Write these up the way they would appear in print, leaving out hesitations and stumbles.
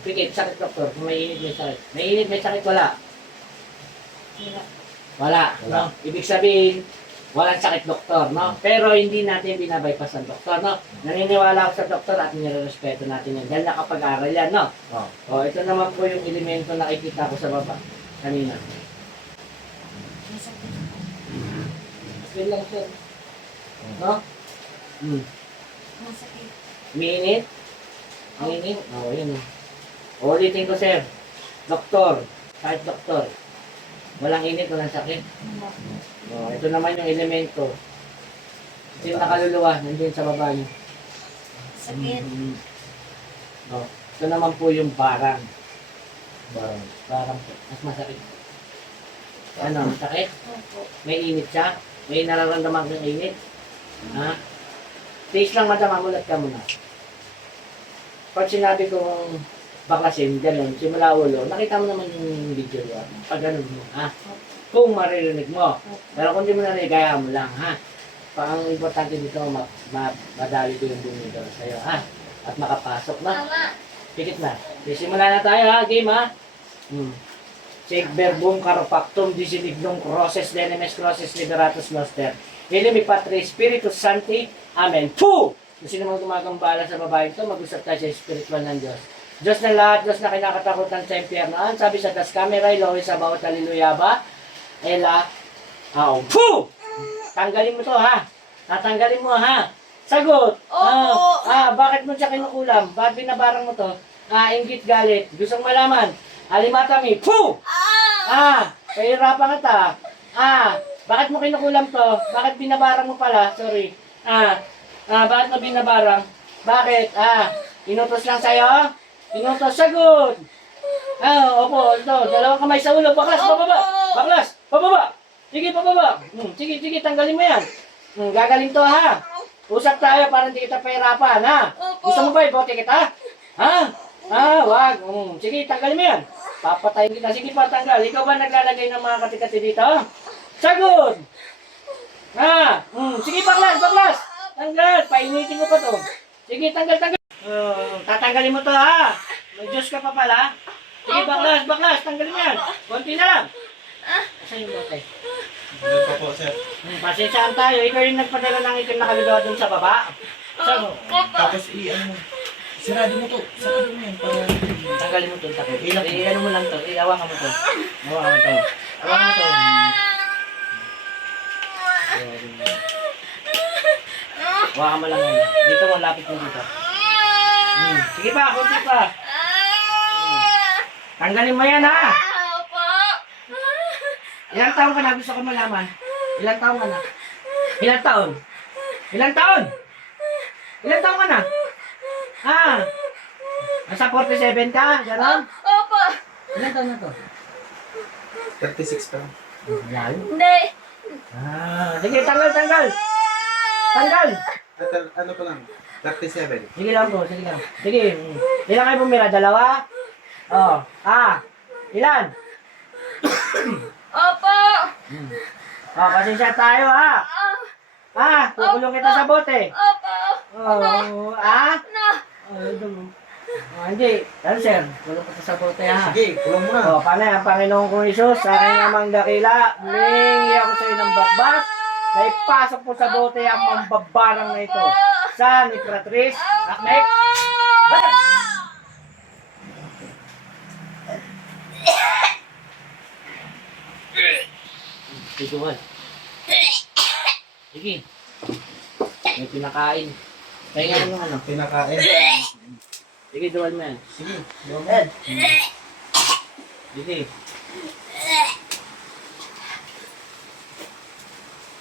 Pikit, sakit doktor. Kung may init, may sakit. May init, may sakit, wala. Wala. No? Ibig sabihin, walang sakit doktor, no? Pero hindi natin binabypass ang doktor, no? Naniniwala ako sa doktor at nirerespeto natin yan. Dahil nakapag-aral yan, no? O, ito naman po yung elemento na nakikita ko sa baba. Kanina. Masakit lang, sir. No? Masakit. Minit? Minit? Oo, yun. Ulitin ko, sir. Doktor. Kahit doktor. Walang init, walang sakit. Ito naman yung elemento. Ito yung nakaluluwa. Nandiyan sa baba niyo. Sakit. Ito naman po yung barang. Barang. Barang po. Mas masakit. Ano? Masakit? Opo. May init siya? May nararamdaman kang init? Ha? Taste lang, madam. Amulat ka muna. Pag sinabi kong baklasin, gano'n, simula ulo, nakita mo naman yung video doon. Pag gano'n mo, ha? Kung maririnig mo. Pero kung di mo narinig, kaya mo lang, ha? Ang importante dito, madali ko yung bumidor sa'yo, ha? At makapasok na. Tama. Pikit na. Simula na tayo, ha? Game, ha? Sig verbum caropactum disinignum crosses denemes crosses liberatus noster. Ilimi Patri Spiritus Sancti. Amen. Poo! Kung sino mang gumagambala sa babae ito, mag-usap tayo sa spiritual ng Diyos. Diyos ng lahat, Diyos na kinakatakutan sa impyernoan. Sabi sa Das Cameray, Lois sa bawat haleluya ba? Ela, aw. Poo! Tanggalin mo to, ha? Tatanggalin mo, ha? Sagot! Opo. Bakit mo siya kinukulam? Bakit binabarang mo to? Inggit galit. Gustong malaman. Alimatami. Poo! Kahirapan kita. Bakit mo kinukulam to? Bakit binabarang mo pala? Sorry. Bakit mo binabarang? Bakit? Inutos lang sa'yo? Inutos, sagot! Opo, ito. Dalawang kamay sa ulo. Baklas, pababa! Baklas, pababa! Sige, pababa! Sige, tanggalin mo yan. Gagaling to, ha? Usap tayo para hindi kita pahirapan, ha? Opo. Gusto mo ba ibote kita? Wag. Sige, tanggalin mo yan. Papatayin kita. Sige pa, tanggal. Ikaw ba naglalagay ng mga katikati dito? Sagot! Sige, baklas! Tanggal! Painitin ko pa to. Sige, tanggal. Tatanggalin mo to, ha? May Diyos ka pa pala. Sige, baklas. Tanggalin mo yan. Konti na lang. Asan yung bote? Ito po, sir. Pasensyaan tayo. Ikaw yung nagpadala ng itim na kaluluwa dun sa baba. Sagot. Tapos sarado mo to. Sarado mo yan para... Tanggalin mo to. Ano mo lang to. Hawakan mo to. Hawakan mo to. Hawakan mo lang yan. Dito mo, lapit mo dito. Sige pa, kunti pa. Tanggalin mo yan, ha? Opo. Ilang taon ka na? Gusto ko malaman. Ilang taon ka na? Ilang taon? Ilang taon ka na? Nasa 47 ka? Ganon? Opo. Ilang taon na to? 36 pa. Yan. Hindi. Sige, tanggal. Tanggal! At ano pa lang? 37. Sige lang po, sige lang. Sige. Ilan kayo bumira? Dalawa? Ilan? Opo. Pasensya tayo, ha? Kukulong kita sa bote. Opo. Hindi. Ano, sir? Kulong kita sa bote, ha? Sige, kulong mo na. Paano yan? Panginoon kong Isus, sa aking amang dakila, humingi ako sa iyo ng basbas, na ipasok po sa bote ang mambabarang na ito. Sa ni Patrice, Akmek. Tiguan. Sige. May pinakain. Pahinga mo ano. Pinakain. Sige, duwal mo yan. Sige, duwal mo. Sige.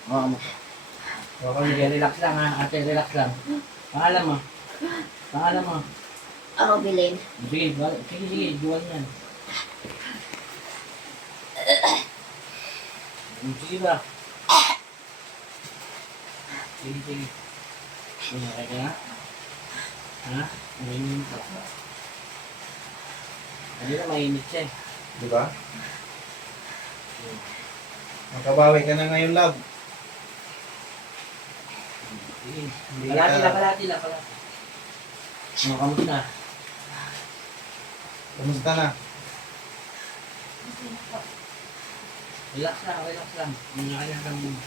Mo. Sige, relax lang, ha. Ate, relax lang. Pangalan mo. Ako, Bilin. Sige, duwal mo yan. Sige ba? Sige. Okay ka na? Mainit ka. Hindi na mainit siya, eh. Di ba? Makabawi ka na ngayon, love. Sige. Hindi Kalati ka- lang. Kamusta? Kumusta na? Okay na po. Relax lang. Kanya lang muna.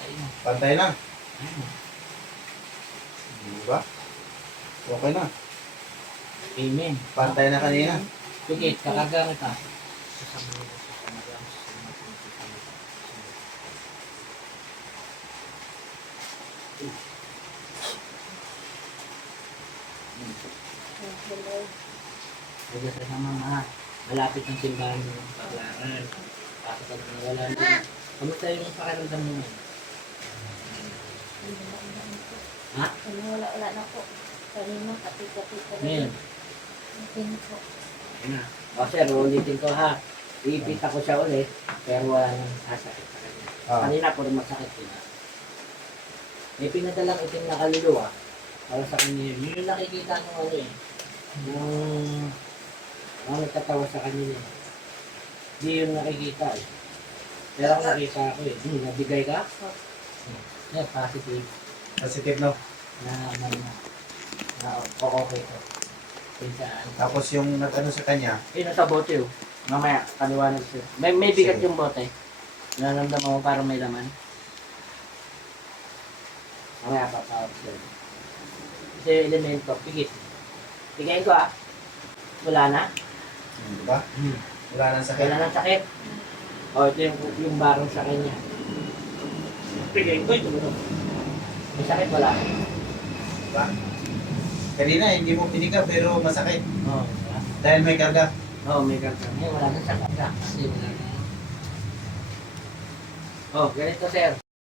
Ayun. Pantay na. Ayun. Di ba? Okay na. Amen. Pantay na kanina. Sige, kakagamit ka. Thank you, Lord. Huwag ka naman malapit ang simbahan mo ng paglaran. Bakit ka naman wala na? Kamusta yung pakiramdam mo ngayon? Ha? Wala na po. Kanina, kapit-kapit. Ngayon? Okay na po. Ayun na. O sir, ulitin ko ha. Iipita ko siya ulit, pero wala nang sasakit sa kanya. Ah. Kanina puro masakit yun. May pinadalang itim na kaluluwa para sa kanya yun. Yun yung nakikita ng ano eh. Yung nagtatawa sa kanya yun. Hindi yung nakikita eh. Pero ang nakita ko eh. Nabigay ka? Yeah, positive. Positive, no? Na okay ko. Pinsaan. Tapos yung nag-ano sa kanya, Nasa bote oh. Mamaya, kaliwanag siya. May bigat yung bote. Nararamdaman mo parang may laman. Mamaya papawag siya. Ito yung elemento, pigit. Pigayin ko ah. Wala na? di ba? Wala nang sakit. Wala nang sakit. O, ito yung barong sa kanya. Pigayin ko ito. May sakit wala. Di ba? Kanina, hindi mo piniga pero masakit. Oo. Dahil may karga. Oo, may karga. Wala nang sakit. Kasi wala na. Oh, ganito sir.